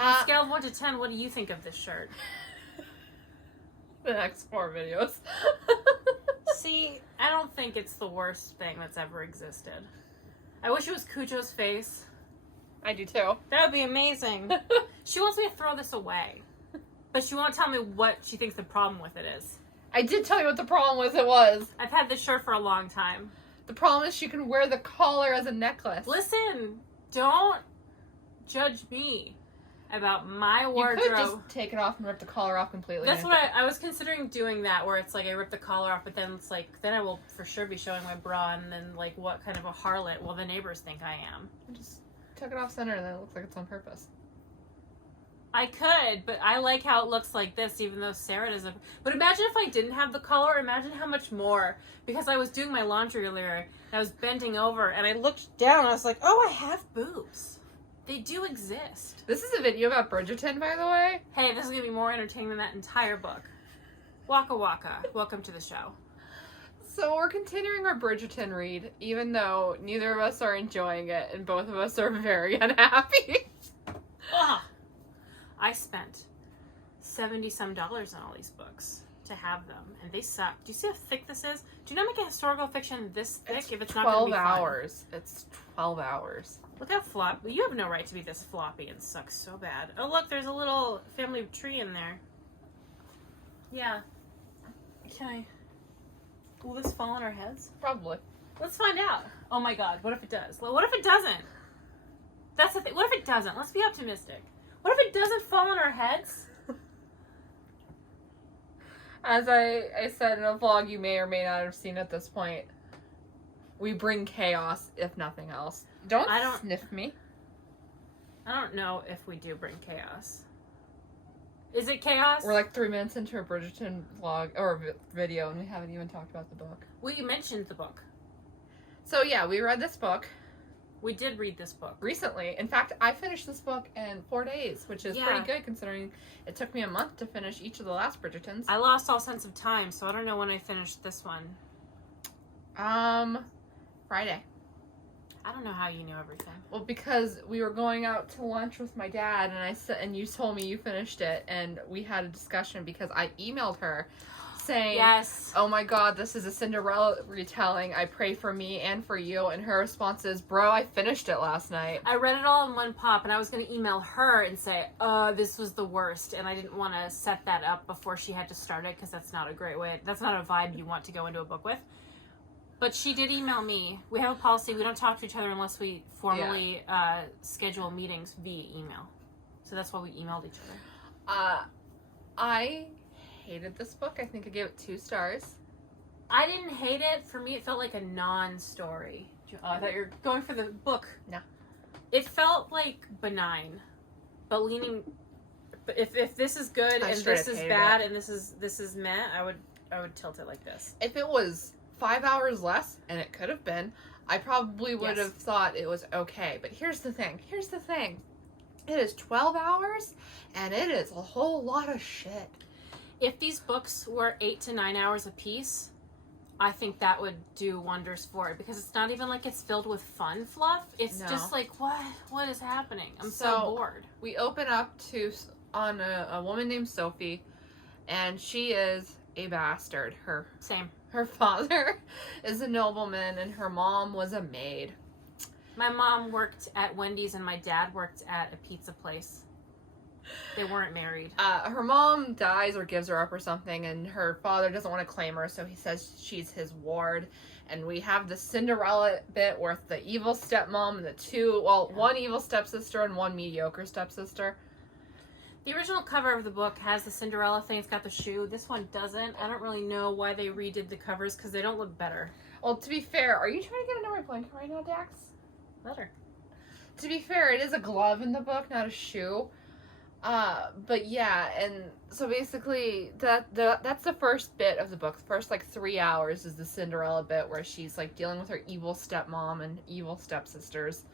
On a scale of 1 to 10, what do you think of this shirt? The next 4 videos. See, I don't think it's the worst thing that's ever existed. I wish it was Cujo's face. I do too. That would be amazing. She wants me to throw this away. But she won't tell me what she thinks the problem with it is. I did tell you what the problem with it was. I've had this shirt for a long time. The problem is she can wear the collar as a necklace. Listen, don't judge me about my wardrobe. You could just take it off and rip the collar off completely. That's what I was considering doing that, where it's like I rip the collar off, but then it's like, then I will for sure be showing my bra, and then like, what kind of a harlot will the neighbors think I am? I just took it off center and then it looks like it's on purpose. I could, but I like how it looks like this, even though Sarah doesn't. But imagine if I didn't have the collar. Imagine how much more. Because I was doing my laundry earlier, and I was bending over, and I looked down, and I was like, oh, I have boobs. They do exist. This is a video about Bridgerton, by the way. Hey, this is going to be more entertaining than that entire book. Waka waka. Welcome to the show. So we're continuing our Bridgerton read, even though neither of us are enjoying it, and both of us are very unhappy. Ugh. I spent $70-some on all these books to have them, and they suck. Do you see how thick this is? Do you not make a historical fiction this thick if it's not going to be 12 fun? hours. It's 12 hours. Look how floppy. You have no right to be this floppy and suck so bad. Oh, look, there's a little family tree in there. Yeah. Okay. Will this fall on our heads? Probably. Let's find out. Oh my god, what if it does? Well, what if it doesn't? That's the thing. What if it doesn't? Let's be optimistic. What if it doesn't fall on our heads? As I said in a vlog you may or may not have seen at this point, we bring chaos, if nothing else. Don't sniff me. I don't know if we do bring chaos. Is it chaos? We're like 3 minutes into a Bridgerton vlog, or video, and we haven't even talked about the book. We mentioned the book. So yeah, we read this book. We did read this book. Recently. In fact, I finished this book in 4 days, which is pretty good considering it took me a month to finish each of the last Bridgertons. I lost all sense of time, so I don't know when I finished this one. Friday. I don't know how you knew everything. Well, because we were going out to lunch with my dad, and you told me you finished it, and we had a discussion because I emailed her saying, yes, oh my god, this is a Cinderella retelling. I pray for me and for you. And her response is, bro, I finished it last night. I read it all in one pop, and I was going to email her and say, this was the worst, and I didn't want to set that up before she had to start it, because that's not a great way. That's not a vibe you want to go into a book with. But she did email me. We have a policy. We don't talk to each other unless we formally schedule meetings via email. So that's why we emailed each other. I hated this book. I think I gave it 2 stars. I didn't hate it. For me, it felt like a non-story. I thought you were going for the book. No. It felt like benign, but leaning. If this is good and this is bad and this is meh, I would tilt it like this. If it was 5 hours less, and it could have been, I probably would have thought it was okay. But here's the thing. It is 12 hours, and it is a whole lot of shit. If these books were 8 to 9 hours a piece, I think that would do wonders for it, because it's not even like it's filled with fun fluff. It's just like, what is happening? I'm so bored. We open up on a woman named Sophie, and she is a bastard. Her father is a nobleman, and her mom was a maid. My mom worked at Wendy's, and my dad worked at a pizza place. They weren't married. Her mom dies or gives her up or something, and her father doesn't want to claim her, so he says she's his ward. And we have the Cinderella bit with the evil stepmom and one evil stepsister and one mediocre stepsister. The original cover of the book has the Cinderella thing. It's got the shoe. This one doesn't. I don't really know why they redid the covers, because they don't look better. Well, to be fair, are you trying to get under my blanket right now, Dax? Better. To be fair, it is a glove in the book, not a shoe. But yeah, and so basically that's the first bit of the book. The first 3 hours is the Cinderella bit where she's dealing with her evil stepmom and evil stepsisters.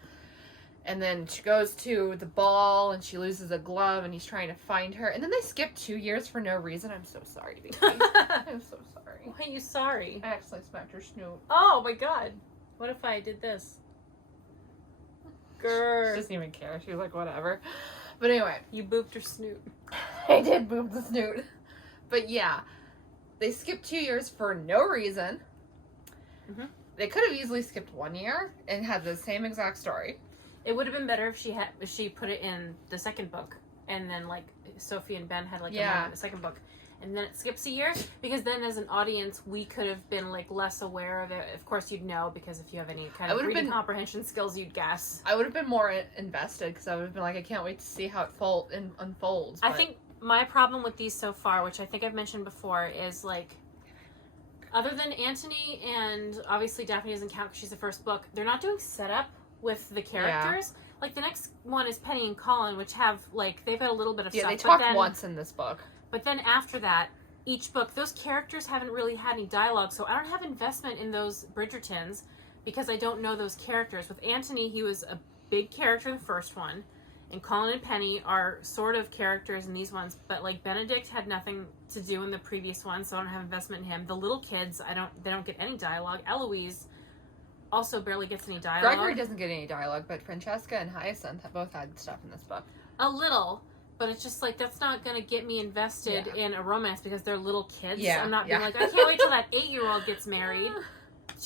And then she goes to the ball and she loses a glove and he's trying to find her. And then they skip 2 years for no reason. I'm so sorry, baby. I'm so sorry. Why are you sorry? I accidentally smacked her snoot. Oh my god. What if I did this? Grr. She doesn't even care. She was like, whatever. But anyway. You booped her snoot. I did boop the snoot. But yeah, they skipped 2 years for no reason. Mm-hmm. They could have easily skipped 1 year and had the same exact story. It would have been better if she put it in the second book, and then like Sophie and Ben had like a moment in the second book, and then it skips a year, because then as an audience we could have been like less aware of it. Of course you'd know, because if you have any kind of reading comprehension skills, you'd guess. I would have been more invested, because I would have been like, I can't wait to see how it unfolds. I think my problem with these so far, which I think I've mentioned before, is like, other than Antony, and obviously Daphne doesn't count because she's the first book, they're not doing setup with the characters. Yeah. Like, the next one is Penny and Colin, which have, like, they've had a little bit of stuff. Yeah, they talk once in this book. But then after that, each book, those characters haven't really had any dialogue, so I don't have investment in those Bridgertons because I don't know those characters. With Antony, he was a big character in the first one, and Colin and Penny are sort of characters in these ones, but, like, Benedict had nothing to do in the previous one, so I don't have investment in him. The little kids, they don't get any dialogue. Eloise also barely gets any dialogue. Gregory doesn't get any dialogue, but Francesca and Hyacinth have both had stuff in this book. A little, but it's just like, that's not going to get me invested in a romance because they're little kids. Yeah. I'm not being like, I can't wait till that 8-year-old gets married.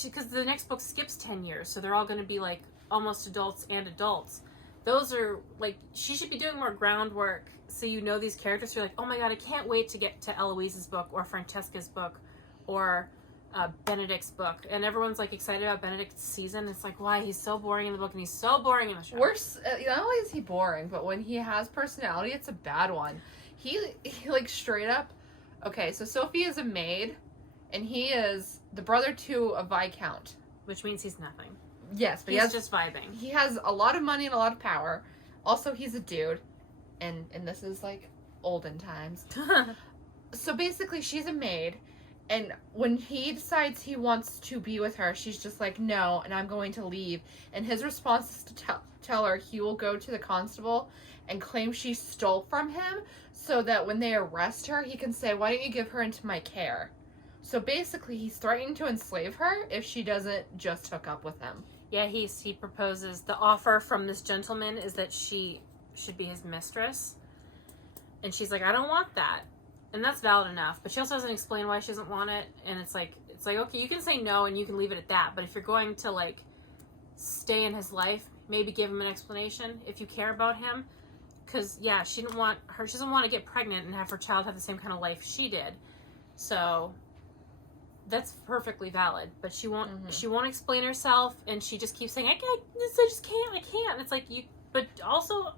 Because the next book skips 10 years, so they're all going to be like almost adults and adults. Those are like, she should be doing more groundwork so you know these characters. You're like, oh my god, I can't wait to get to Eloise's book or Francesca's book or Benedict's book, and everyone's like excited about Benedict's season. It's like, why? He's so boring in the book and he's so boring in the show. Worse, not only is he boring, but when he has personality, it's a bad one. He like straight up. Okay, so Sophie is a maid, and he is the brother to a viscount, which means he's nothing. Yes, but he's just vibing. He has a lot of money and a lot of power. Also, he's a dude, and this is like olden times. So basically, she's a maid. And when he decides he wants to be with her, she's just like, no, and I'm going to leave. And his response is to tell her he will go to the constable and claim she stole from him so that when they arrest her, he can say, why don't you give her into my care? So basically, he's threatening to enslave her if she doesn't just hook up with him. Yeah, he proposes. The offer from this gentleman is that she should be his mistress. And she's like, I don't want that. And that's valid enough, but she also doesn't explain why she doesn't want it. And it's like, okay, you can say no and you can leave it at that. But if you're going to like stay in his life, maybe give him an explanation if you care about him. Because yeah, she doesn't want to get pregnant and have her child have the same kind of life she did. So that's perfectly valid. But she won't. Mm-hmm. She won't explain herself, and she just keeps saying, I just can't. And it's like, but also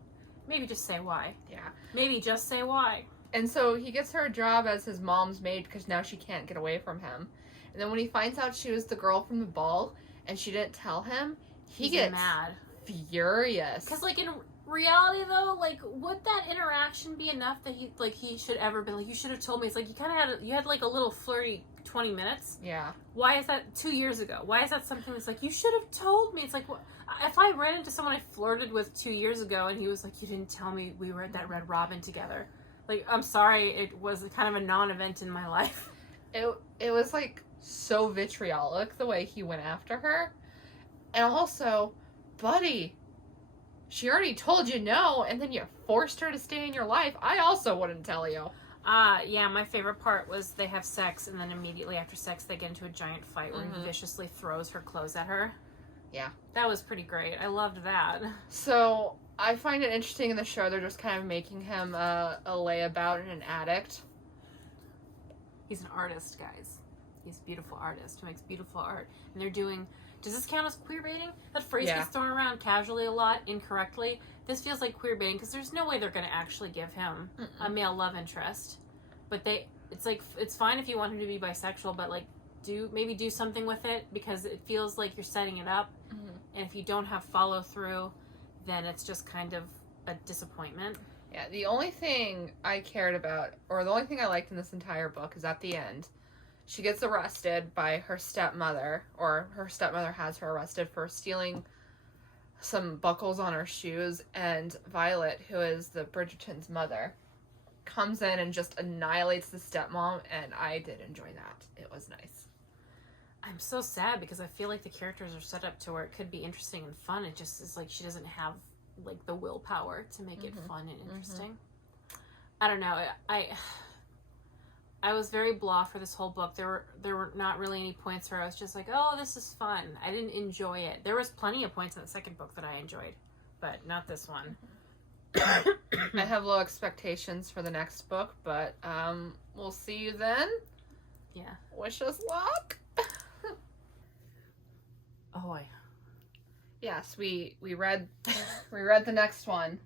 maybe just say why. Yeah. Maybe just say why. And so he gets her a job as his mom's maid because now she can't get away from him. And then when he finds out she was the girl from the ball and she didn't tell him, he gets mad. Furious. Because, like, in reality, though, like, would that interaction be enough that he should ever be like, you should have told me? It's like, you kind of had like a little flirty 20 minutes. Yeah. Why is that 2 years ago? Why is that something that's like, you should have told me? It's like, if I ran into someone I flirted with 2 years ago and he was like, you didn't tell me we were at that Red Robin together. Like, I'm sorry, it was kind of a non-event in my life. It was, like, so vitriolic the way he went after her. And also, buddy, she already told you no, and then you forced her to stay in your life. I also wouldn't tell you. Yeah, my favorite part was they have sex, and then immediately after sex, they get into a giant fight where he viciously throws her clothes at her. Yeah. That was pretty great. I loved that. So, I find it interesting in the show they're just kind of making him a layabout and an addict. He's an artist, guys. He's a beautiful artist who makes beautiful art. And they're doing... Does this count as queerbaiting? That phrase gets thrown around casually a lot, incorrectly. This feels like queerbaiting because there's no way they're going to actually give him a male love interest. But it's like, it's fine if you want him to be bisexual, but like, maybe do something with it because it feels like you're setting it up. Mm-hmm. And if you don't have follow through, then it's just kind of a disappointment. Yeah, the only thing I cared about, or the only thing I liked in this entire book is at the end, she gets arrested by her stepmother, or her stepmother has her arrested for stealing some buckles on her shoes, and Violet, who is the Bridgerton's mother, comes in and just annihilates the stepmom, and I did enjoy that. It was nice. I'm so sad because I feel like the characters are set up to where it could be interesting and fun. It just is like she doesn't have like the willpower to make it fun and interesting. I don't know. I was very blah for this whole book. There were not really any points where I was just like, oh, this is fun. I didn't enjoy it. There was plenty of points in the second book that I enjoyed, but not this one. I have low expectations for the next book, but we'll see you then. Yeah. Wish us luck. Ahoy. Yes, we read the next one.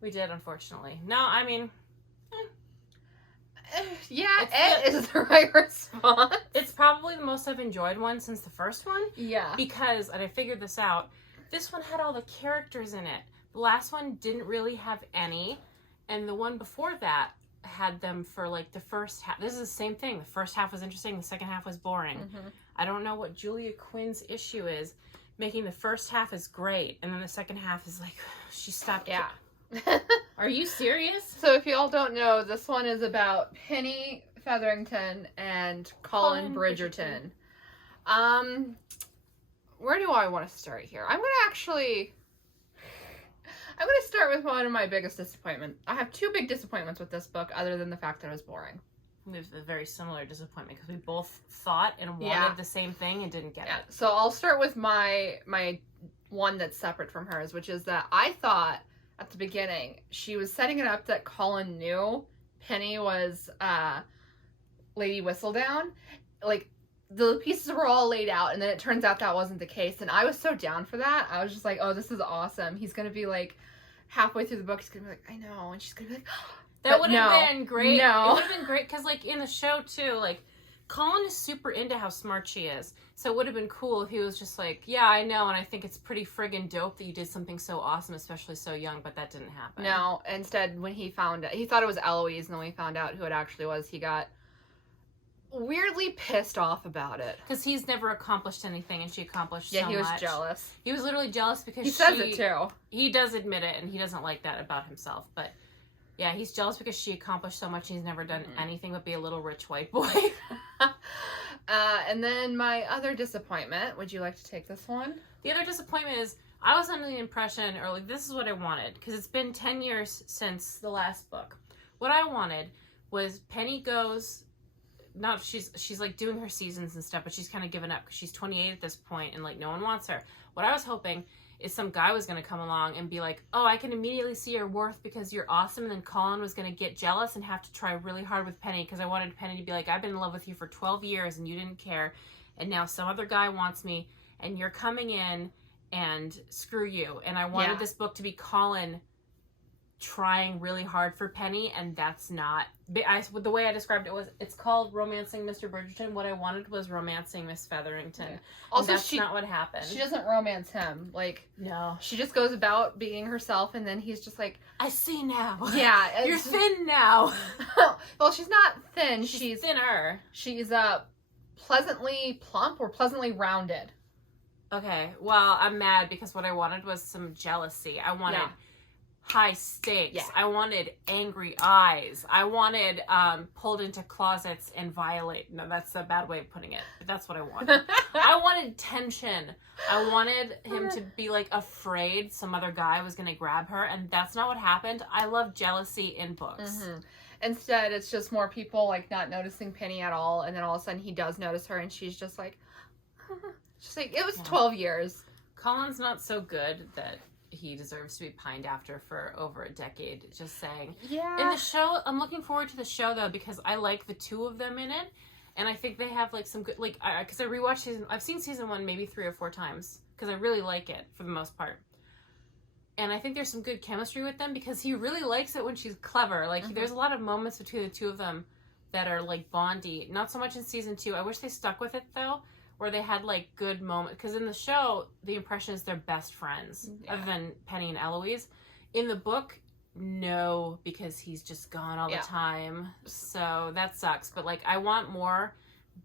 We did, unfortunately. No, I mean, yeah, it is the right response. it's probably the most I've enjoyed one since the first one. Yeah. Because, and I figured this out, this one had all the characters in it. The last one didn't really have any, and the one before that had them for like the first half. This is the same thing. The first half was interesting, the second half was boring. I don't know what Julia Quinn's issue is, making the first half is great, and then the second half is like, she stopped. Yeah. Are you serious? So if y'all don't know, this one is about Penny Featherington and Colin Bridgerton. Where do I want to start here? I'm going to start with one of my biggest disappointments. I have two big disappointments with this book, other than the fact that it was boring. We have a very similar disappointment because we both thought and wanted the same thing and didn't get it. So I'll start with my one that's separate from hers, which is that I thought at the beginning she was setting it up that Colin knew Penny was Lady Whistledown. Like, the pieces were all laid out, and then it turns out that wasn't the case, and I was so down for that. I was just like, oh, this is awesome. He's gonna be like, halfway through the book, he's gonna be like, I know, and she's gonna be like, oh. That would have been great. No. It would have been great because, like, in the show, too, like, Colin is super into how smart she is. So it would have been cool if he was just like, yeah, I know, and I think it's pretty friggin' dope that you did something so awesome, especially so young, but that didn't happen. No, instead, when he found out, he thought it was Eloise, and then when he found out who it actually was, he got weirdly pissed off about it. Because he's never accomplished anything, and she accomplished so much. Yeah, he was jealous. He was literally jealous because he says it, too. He does admit it, and he doesn't like that about himself, but... Yeah, he's jealous because she accomplished so much. He's never done anything but be a little rich white boy. And then my other disappointment. Would you like to take this one? The other disappointment is I was under the impression, or like, this is what I wanted, because it's been 10 years since the last book. What I wanted was Penny goes, not she's like doing her seasons and stuff, but she's kind of given up because she's 28 at this point and like no one wants her. What I was hoping is some guy was going to come along and be like, oh, I can immediately see your worth because you're awesome. And then Colin was going to get jealous and have to try really hard with Penny because I wanted Penny to be like, I've been in love with you for 12 years and you didn't care. And now some other guy wants me and you're coming in and screw you. And I wanted this book to be Colin trying really hard for Penny, and that's not... the way I described it was, it's called Romancing Mr. Bridgerton. What I wanted was Romancing Miss Featherington. Yeah. Also, that's not what happened. She doesn't romance him. Like, no. She just goes about being herself, and then he's just like... I see now. Yeah. You're thin now. Well, she's not thin. She's thinner. She's pleasantly plump or pleasantly rounded. Okay. Well, I'm mad because what I wanted was some jealousy. I wanted... high stakes. Yeah. I wanted angry eyes. I wanted pulled into closets and violate. No, that's a bad way of putting it, but that's what I wanted. I wanted tension. I wanted him to be like afraid some other guy was going to grab her, and that's not what happened. I love jealousy in books. Instead, it's just more people like not noticing Penny at all, and then all of a sudden he does notice her, and she's just like, it was 12 years. Colin's not so good that he deserves to be pined after for over a decade, just saying. Yeah. In the show, I'm looking forward to the show, though, because I like the two of them in it, and I think they have, like, some good, like, because I rewatched I've seen season 1 maybe 3 or 4 times, because I really like it, for the most part. And I think there's some good chemistry with them, because he really likes it when she's clever. Like, there's a lot of moments between the two of them that are, like, bondy. Not so much in season 2. I wish they stuck with it, though, where they had, like, good moments. Because in the show, the impression is they're best friends, other than Penny and Eloise. In the book, no, because he's just gone all the time. So that sucks. But, like, I want more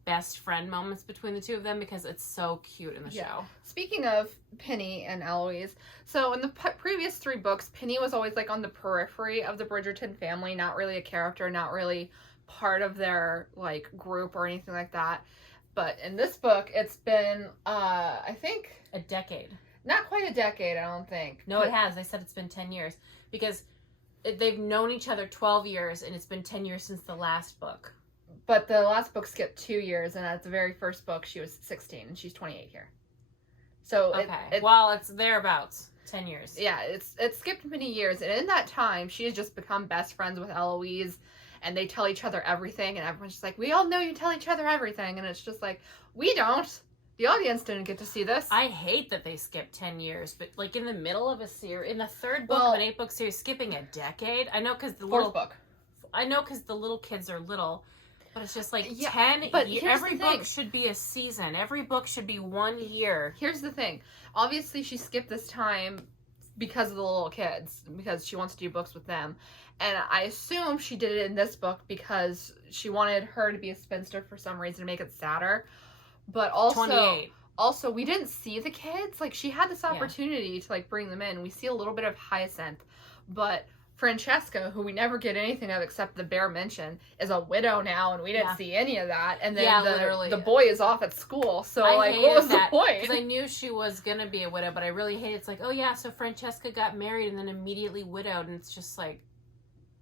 best friend moments between the two of them because it's so cute in the show. Speaking of Penny and Eloise, so in the previous 3 books, Penny was always, like, on the periphery of the Bridgerton family, not really a character, not really part of their, like, group or anything like that. But in this book, it's been, I think... A decade. Not quite a decade, I don't think. No, it has. They said it's been 10 years. Because they've known each other 12 years, and it's been 10 years since the last book. But the last book skipped 2 years, and at the very first book, she was 16, and she's 28 here. So okay. Well, it's thereabouts. 10 years. Yeah, it skipped many years, and in that time, she has just become best friends with Eloise, and they tell each other everything, and everyone's just like, we all know you tell each other everything, and it's just like, we don't. The audience didn't get to see this. I hate that they skipped 10 years, but like in the middle of a series, in the third book of an 8-book series, skipping a decade. I know because the fourth book. I know because the little kids are little, but it's just like 10 but years. Every book should be a season. Every book should be 1 year. Here's the thing. Obviously, she skipped this time because of the little kids, because she wants to do books with them. And I assume she did it in this book because she wanted her to be a spinster for some reason to make it sadder. But also, 28. Also, we didn't see the kids. Like, she had this opportunity to, like, bring them in. We see a little bit of Hyacinth. But Francesca, who we never get anything of except the bare mention, is a widow now, and we didn't see any of that. And then the boy is off at school. So, what was the point? Because I knew she was going to be a widow, but I really hate it. It's like, oh, yeah, so Francesca got married and then immediately widowed. And it's just like,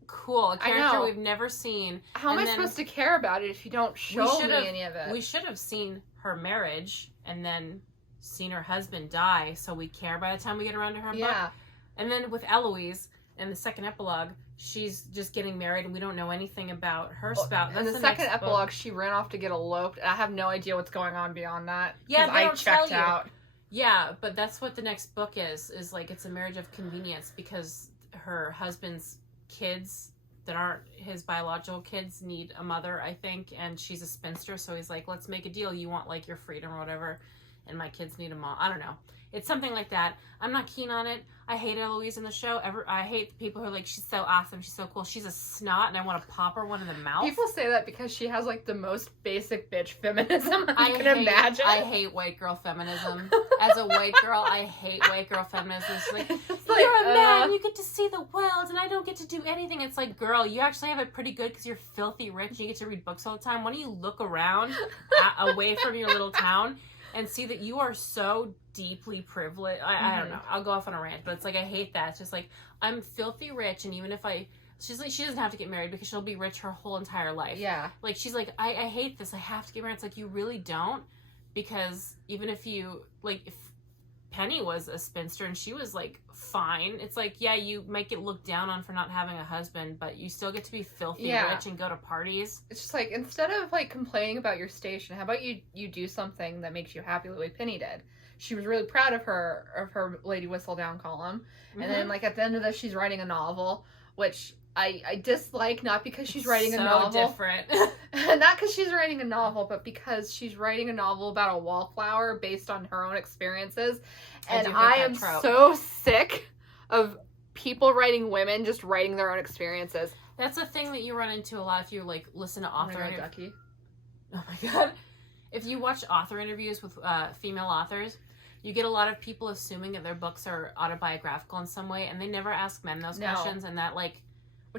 cool. A character we've never seen. How am I supposed to care about it if you don't show me any of it? We should have seen her marriage and then seen her husband die, so we care by the time we get around to her book. And then with Eloise, in the second epilogue, she's just getting married and we don't know anything about her spouse. In the second epilogue, she ran off to get eloped. I have no idea what's going on beyond that. Yeah, I checked out. Yeah, but that's what the next book is like it's a marriage of convenience because her husband's kids that aren't his biological kids need a mother, I think, and she's a spinster, so he's like, let's make a deal. You want, like, your freedom or whatever, and my kids need a mom. I don't know. It's something like that. I'm not keen on it. I hate Eloise in the show. I hate the people who are like, she's so awesome, she's so cool. She's a snot, and I want to pop her one in the mouth. People say that because she has, like, the most basic bitch feminism I can imagine. I hate white girl feminism. As a white girl, I hate white girl feminism. She's like, you're a man, you get to see the world, and I don't get to do anything. It's like, girl, you actually have it pretty good because you're filthy rich and you get to read books all the time. Why don't you look around away from your little town and see that you are so deeply privileged. I don't know. I'll go off on a rant, but it's like, I hate that. It's just like, I'm filthy rich, and even if she's like, she doesn't have to get married because she'll be rich her whole entire life. Yeah. Like, she's like, I hate this. I have to get married. It's like, you really don't, because even if you, like, if Penny was a spinster and she was, like, fine, it's like, yeah, you might get looked down on for not having a husband, but you still get to be filthy rich and go to parties. It's just like, instead of, like, complaining about your station, how about you do something that makes you happy the way Penny did? She was really proud of her Lady Whistledown column. And then, like, at the end of this, she's writing a novel, which I dislike, not because she's writing a novel. So different. Not because she's writing a novel, but because she's writing a novel about a wallflower based on her own experiences. And I am so sick of people writing women just writing their own experiences. That's a thing that you run into a lot if you, like, listen to author interviews. Duckie. Oh my god. If you watch author interviews with female authors, you get a lot of people assuming that their books are autobiographical in some way, and they never ask men those questions, and that, like,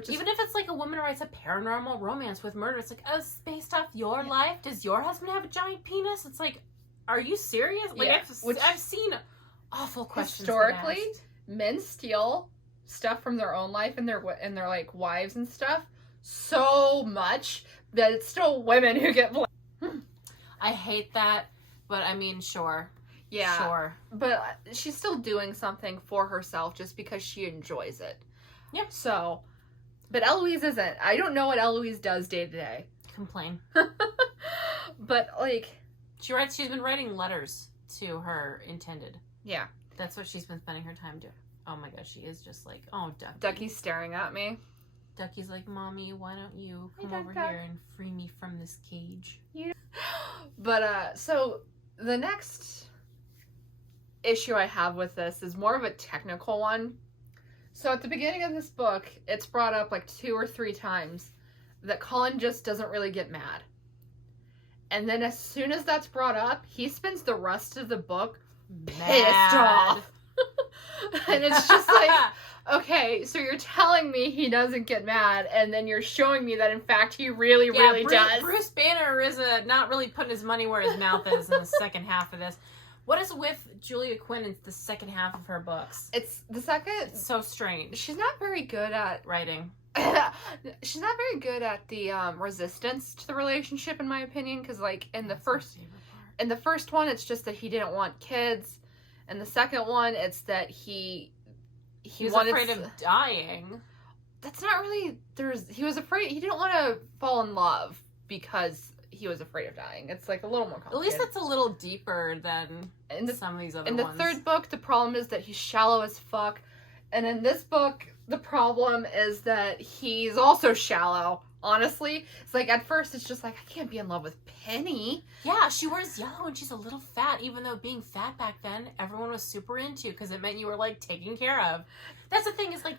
even if it's, like, a woman writes a paranormal romance with murder, it's like, oh, it's based off your life? Does your husband have a giant penis? It's like, are you serious? Like, I've seen awful questions. Historically, men steal stuff from their own life and their like, wives and stuff so much that it's still women who get blamed. I hate that, but I mean, sure. Yeah. Sure. But she's still doing something for herself just because she enjoys it. Yeah. So, but Eloise isn't. I don't know what Eloise does day to day. Complain. But, like, she's been writing letters to her intended. Yeah. That's what she's been spending her time doing. Oh my gosh, she is just like, oh, Duckie. Duckie's staring at me. Duckie's like, Mommy, why don't you come over here and free me from this cage? But, so, the next issue I have with this is more of a technical one. So at the beginning of this book, it's brought up like 2 or 3 times that Colin just doesn't really get mad. And then as soon as that's brought up, he spends the rest of the book pissed off. And it's just like, Okay, so you're telling me he doesn't get mad, and then you're showing me that in fact he really does. Bruce Banner is not really putting his money where his mouth is in the second half of this. What is with Julia Quinn in the second half of her books? It's the second. It's so strange. She's not very good at writing. She's not very good at the resistance to the relationship, in my opinion. Because like in the first one, it's just that he didn't want kids, and the second one, it's that he was afraid of dying. That's not really. He was afraid. He didn't want to fall in love because he was afraid of dying. It's like a little more complicated. At least that's a little deeper than some of these other ones. In the third book, the problem is that he's shallow as fuck. And in this book, the problem is that he's also shallow. Honestly, it's like at first it's just like, I can't be in love with Penny. Yeah, she wears yellow and she's a little fat, even though being fat back then, everyone was super into because it meant you were like taken care of. That's the thing is like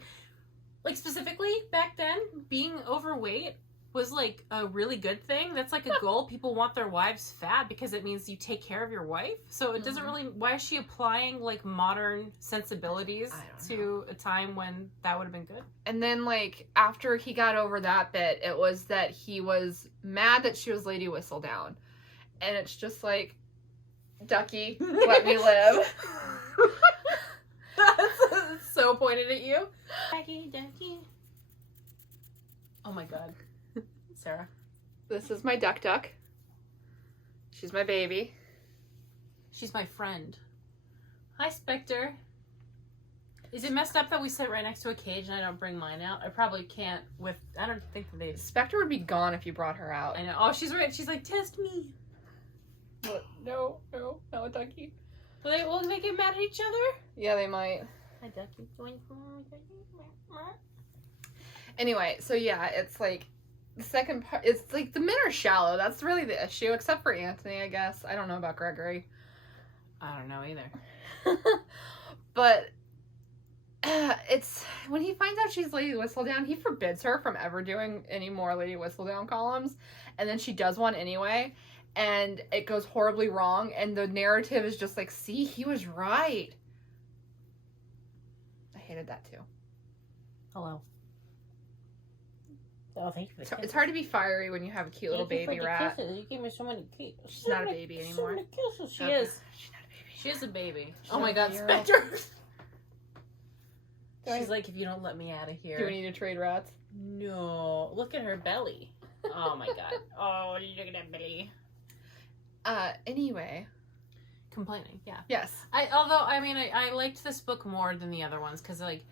specifically back then, being overweight was like a really good thing. That's like a goal. People want their wives fat because it means you take care of your wife. So it doesn't really, why is she applying like modern sensibilities to a time when that would have been good? And then like after he got over that bit, it was that he was mad that she was Lady Whistledown. And it's just like, Duckie, let me live. That's so pointed at you. Duckie. Oh my god. Sarah. This is my duck. She's my baby. She's my friend. Hi, Spectre. Is it messed up that we sit right next to a cage and I don't bring mine out? I probably can't I don't think that they... Spectre would be gone if you brought her out. I know. Oh, she's right. She's like, test me. What? No, not a Duckie. Will they get mad at each other? Yeah, they might. Hi, Duckie. Anyway, so yeah, it's like the second part. It's like the men are shallow. That's really the issue, except for Anthony, I guess. I don't know about Gregory. I don't know either. But it's when he finds out she's Lady Whistledown, he forbids her from ever doing any more Lady Whistledown columns, and then she does one anyway, and it goes horribly wrong, and the narrative is just like, see, he was right. I hated that too. Hello. Oh, thank you. It's hard to be fiery when you have a cute little baby rat. You gave me so many kisses. She's not a baby anymore. So many kisses. She Okay. is. She's not a baby. She is a baby. She's Oh my not god, a year-old. Spectre. She's like, if you don't let me out of here. Do we need to trade rats? No. Look at her belly. Oh my god. Oh, look at that belly. Anyway. Complaining, yeah. Yes. I liked this book more than the other ones because like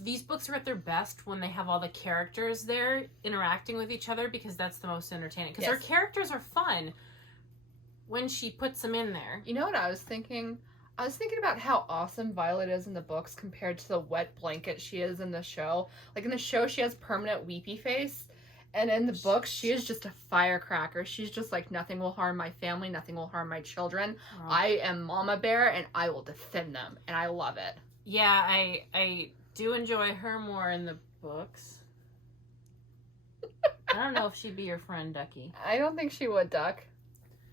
these books are at their best when they have all the characters there interacting with each other because that's the most entertaining. Because her characters are fun when she puts them in there. You know what I was thinking? I was thinking about how awesome Violet is in the books compared to the wet blanket she is in the show. Like in the show, she has permanent weepy face. And in the books, she is just a firecracker. She's just like, nothing will harm my family. Nothing will harm my children. Oh. I am Mama Bear and I will defend them. And I love it. Yeah, I do enjoy her more in the books. I don't know if she'd be your friend, Duckie. I don't think she would, Duck.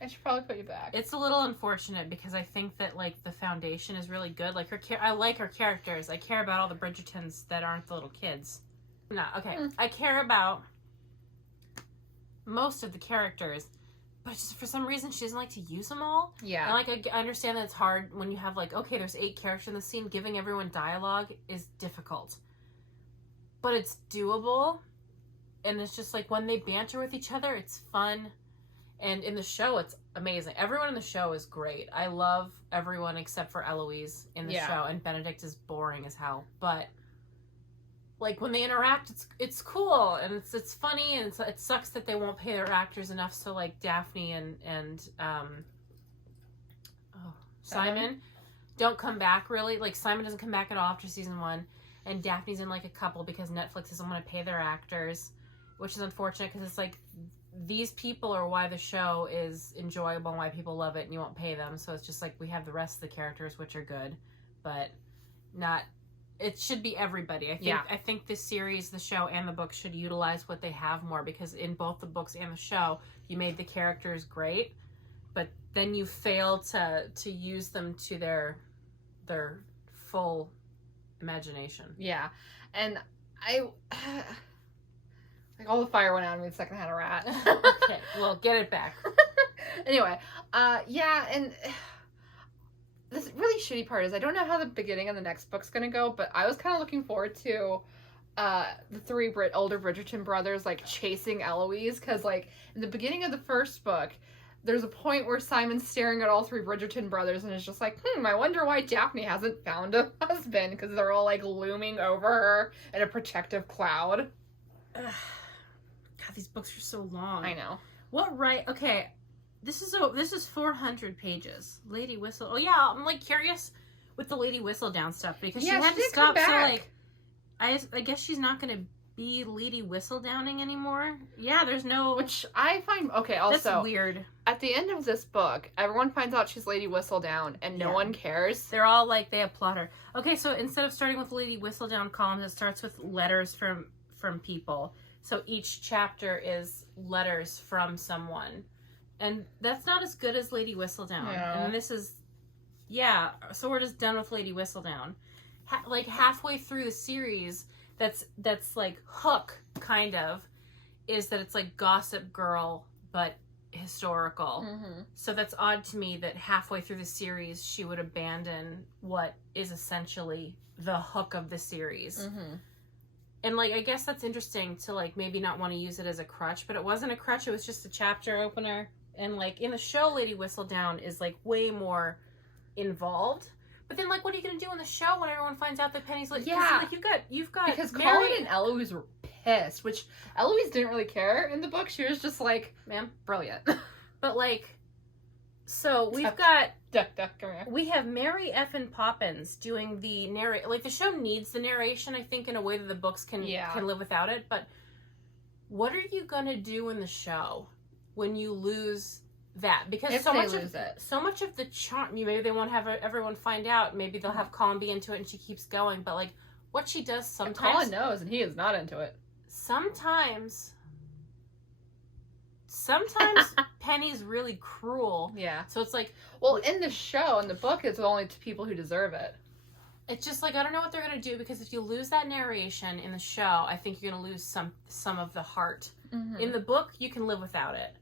I should probably put you back. It's a little unfortunate because I think that like the foundation is really good. Like I like her characters. I care about all the Bridgertons that aren't the little kids. No, okay. I care about most of the characters, but just for some reason she doesn't like to use them all. Yeah. And like I understand that it's hard when you have like, okay, there's 8 characters in the scene. Giving everyone dialogue is difficult, but it's doable. And it's just like when they banter with each other, it's fun. And in the show, it's amazing. Everyone in the show is great. I love everyone except for Eloise in the show, and Benedict is boring as hell. But like when they interact, it's cool and it's funny, and it sucks that they won't pay their actors enough. So like Daphne and Simon don't come back really. Like Simon doesn't come back at all after season 1, and Daphne's in like a couple because Netflix doesn't want to pay their actors, which is unfortunate because it's like these people are why the show is enjoyable and why people love it, and you won't pay them. So it's just like we have the rest of the characters, which are good, but not. It should be everybody. I think this series, the show and the book, should utilize what they have more, because in both the books and the show, you made the characters great, but then you fail to use them to their full imagination. Yeah. And I... like, all the fire went out of me the second I had a rat. Okay, well, get it back. Anyway, yeah, and... this really shitty part is I don't know how the beginning of the next book's gonna go, but I was kind of looking forward to the three older Bridgerton brothers, like, chasing Eloise, because, like, in the beginning of the first book, there's a point where Simon's staring at all three Bridgerton brothers and is just like, I wonder why Daphne hasn't found a husband, because they're all, like, looming over her in a protective cloud. God, these books are so long. I know. What okay, this is 400 pages. Lady Whistle. Oh, yeah, I'm, like, curious with the Lady Whistledown stuff, because she had to stop, so, like... I guess she's not going to be Lady Whistledowning anymore. Yeah, there's no... Which I find... Okay, also... That's weird. At the end of this book, everyone finds out she's Lady Whistledown, and no one cares. They're all like, they applaud her. Okay, so instead of starting with Lady Whistledown columns, it starts with letters from people. So each chapter is letters from someone. And that's not as good as Lady Whistledown. No. And this is... Yeah, so we're just done with Lady Whistledown. Like halfway through the series, that's like hook kind of, is that it's like Gossip Girl but historical. So that's odd to me that halfway through the series she would abandon what is essentially the hook of the series. And like I guess that's interesting to like maybe not want to use it as a crutch, but it wasn't a crutch, it was just a chapter opener. And like in the show, Lady Whistledown is like way more involved. But then, like, what are you going to do in the show when everyone finds out that Penny's like... Yeah. Like, you've got... Because Colin and Eloise were pissed, which Eloise didn't really care in the book. She was just like, ma'am, brilliant. But, like, so we've got... Duck, come here. We have Mary Effin Poppins doing the narration. Like, the show needs the narration, I think, in a way that the books can live without it. But what are you going to do in the show when you lose... that? Because if so much of the charm, maybe they won't have everyone find out, maybe they'll have Colin be into it and she keeps going, but like what she does sometimes, Colin knows and he is not into it. Sometimes Penny's really cruel. Yeah. So it's like, well, in the show, in the book, it's only to people who deserve it. It's just like, I don't know what they're going to do, because if you lose that narration in the show, I think you're going to lose some of the heart. In the book, you can live without it.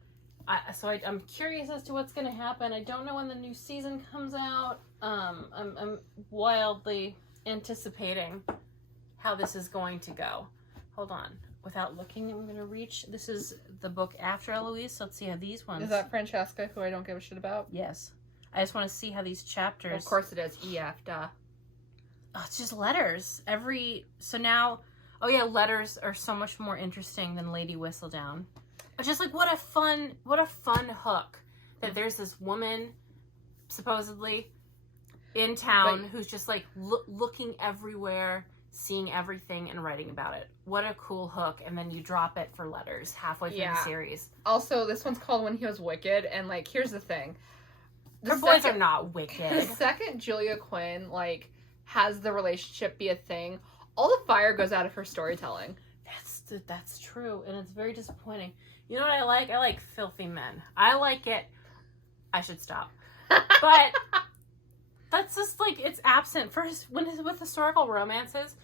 I'm curious as to what's going to happen. I don't know when the new season comes out. I'm wildly anticipating how this is going to go. Hold on. Without looking, I'm going to reach. This is the book after Eloise, so let's see how these ones... Is that Francesca, who I don't give a shit about? Yes. I just want to see how these chapters... Well, of course it is. EF, duh. Oh, it's just letters. So now... Oh yeah, letters are so much more interesting than Lady Whistledown. Just like what a fun hook that there's this woman supposedly in town who's just like looking everywhere, seeing everything and writing about it. What a cool hook. And then you drop it for letters halfway through the series. Also, this one's called When He Was Wicked, and like here's the thing. Her boys are not wicked. The second Julia Quinn like has the relationship be a thing, all the fire goes out of her storytelling. That's true, and it's very disappointing. You know what I like? I like filthy men. I like it. I should stop. But that's just like, it's absent. First, with historical romances,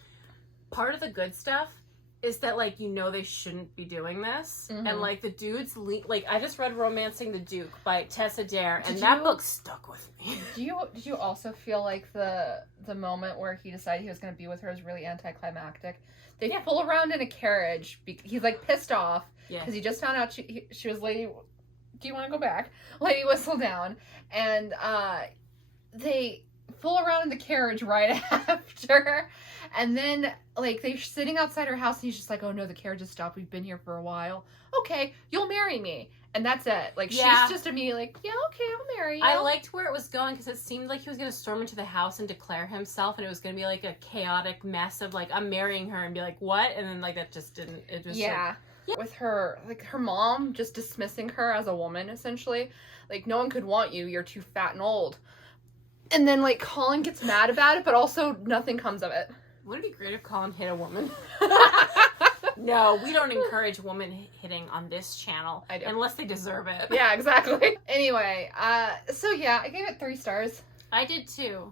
part of the good stuff is that, like, you know they shouldn't be doing this. And, like, the dudes, like, I just read Romancing the Duke by Tessa Dare, and that book stuck with me. Did you also feel like the moment where he decided he was going to be with her is really anticlimactic? They pull around in a carriage. He's, like, pissed off because he just found out she was Lady... Do you want to go back? Lady Whistledown. And they pull around in the carriage right after. And then, like, they're sitting outside her house and he's just like, oh no, the carriage has stopped. We've been here for a while. Okay, you'll marry me. And that's it. Like, she's just immediately like, yeah, okay, I'll marry you. I liked where it was going because it seemed like he was going to storm into the house and declare himself, and it was going to be like a chaotic mess of like, I'm marrying her, and be like, what? And then like that just didn't, it was with her, like, her mom just dismissing her as a woman, essentially. Like, no one could want you, you're too fat and old. And then, like, Colin gets mad about it, but also nothing comes of it. Wouldn't it be great if Colin hit a woman? No, we don't encourage woman hitting on this channel. I do. Unless they deserve it. Yeah, exactly. Anyway, so yeah, I gave it 3 stars. I did too.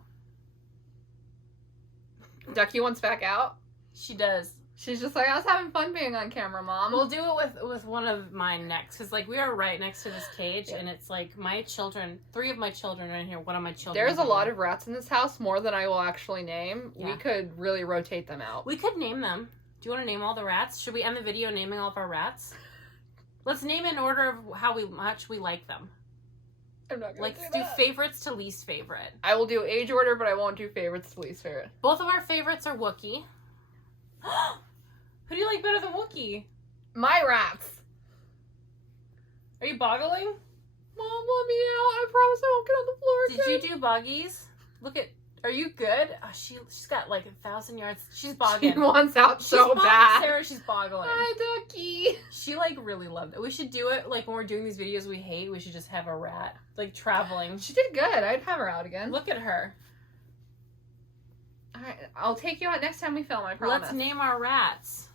Duckie wants back out. She does. She's just like, I was having fun being on camera, Mom. We'll do it with one of mine next, because like we are right next to this cage, and it's like my children, 3 of my children are in here. One of my children. There's a lot of rats in this house, more than I will actually name. Yeah. We could really rotate them out. We could name them. Do you want to name all the rats? Should we end the video naming all of our rats? Let's name in order of how much we like them. I'm not gonna do favorites to least favorite. I will do age order, but I won't do favorites to least favorite. Both of our favorites are Wookiee. Who do you like better than Wookiee? My rats. Are you boggling? Mom, let me out. I promise I won't get on the floor again. Did you do boggies? Look at... Are you good? Oh, she's got like 1,000 yards. She's bogging. She wants out so bad. Sarah, she's boggling. Hi, Duckie. She like really loved it. We should do it like when we're doing these videos we hate. We should just have a rat like traveling. She did good. I'd have her out again. Look at her. All right, I'll take you out next time we film. I promise. Let's name our rats.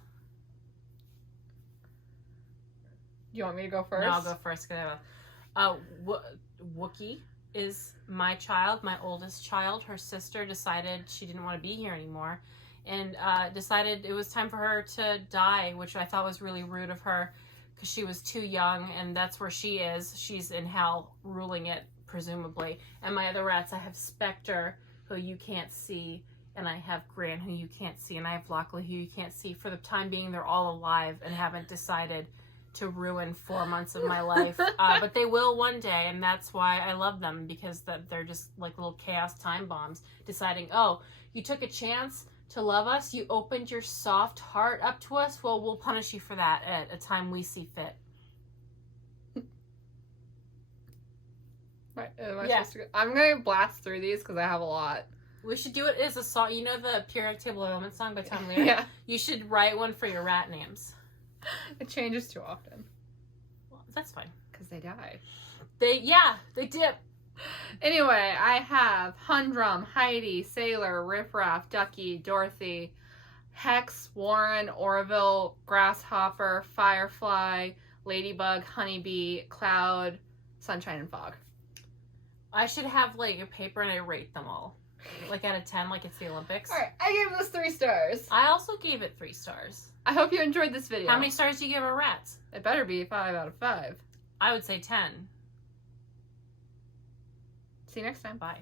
Do you want me to go first? No, I'll go first. Wookiee is my child, my oldest child. Her sister decided she didn't want to be here anymore, and decided it was time for her to die, which I thought was really rude of her because she was too young, and that's where she is. She's in hell, ruling it, presumably. And my other rats, I have Spectre, who you can't see, and I have Gran, who you can't see, and I have Lockley, who you can't see. For the time being, they're all alive and haven't decided to ruin 4 months of my life. But they will one day, and that's why I love them, because they're just like little chaos time bombs, deciding, oh, you took a chance to love us, you opened your soft heart up to us, well, we'll punish you for that at a time we see fit. I'm going to blast through these because I have a lot. We should do it as a song. You know the Periodic Table of Elements song by Tom Lehrer? Yeah. You should write one for your rat names. It changes too often. Well, that's fine. Because they die. They dip. Anyway, I have Humdrum, Heidi, Sailor, Riffraff, Duckie, Dorothy, Hex, Warren, Orville, Grasshopper, Firefly, Ladybug, Honeybee, Cloud, Sunshine, and Fog. I should have like a paper and I rate them all. Like out of 10, like it's the Olympics. Alright, I gave this 3 stars. I also gave it 3 stars. I hope you enjoyed this video. How many stars do you give our rats? It better be 5 out of 5. I would say 10. See you next time. Bye.